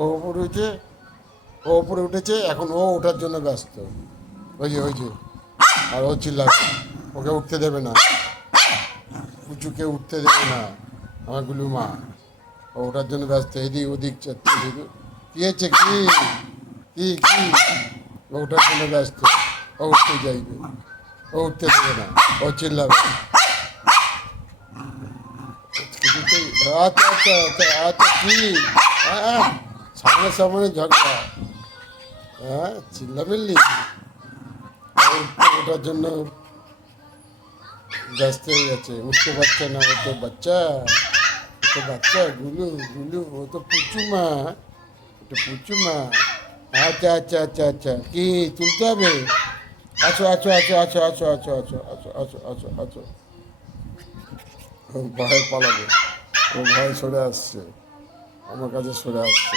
ও উপরে উঠে ও উপরে উঠেছে, এখন ও ওঠার জন্য ব্যস্ত। ওই যে আর ও চিল্লাবে, ওকে উঠতে দেবে না, পুচুকে উঠতে দেবে না, আমার গুলু মা। ও ওঠার জন্য ব্যস্ত, এদিক ওদিক চাচ্ছে শুধু। কি হয়েছে, কি কি কি ও ওঠার জন্য ব্যস্ত। ও উঠতে চাইবে, ও উঠতে দেবে না, ও চিল্লাবে কিছুতেই। আচ্ছা আচ্ছা আচ্ছা আচ্ছা, কি সামনে সামনে ঝগড়া, হ্যাঁ চিল্লামিল্লি। ও ওঠার জন্য ব্যস্ত হয়ে গেছে, উঠতে পারছে না। ও তো বাচ্চা, ও তো বাচ্চা, গুলু গুলু, ও তো পুচুমা, ওটা পুচুমা। আচ্ছা আচ্ছা আচ্ছা আচ্ছা, কি তুলতে হবে? আছো আছো আছো আছো আছো আছো আছো আছো আছো আছো আছো। ও ভয়ে পালাবে, ও ভয়ে সরে আসছে, আমার কাছে সরে আসছে।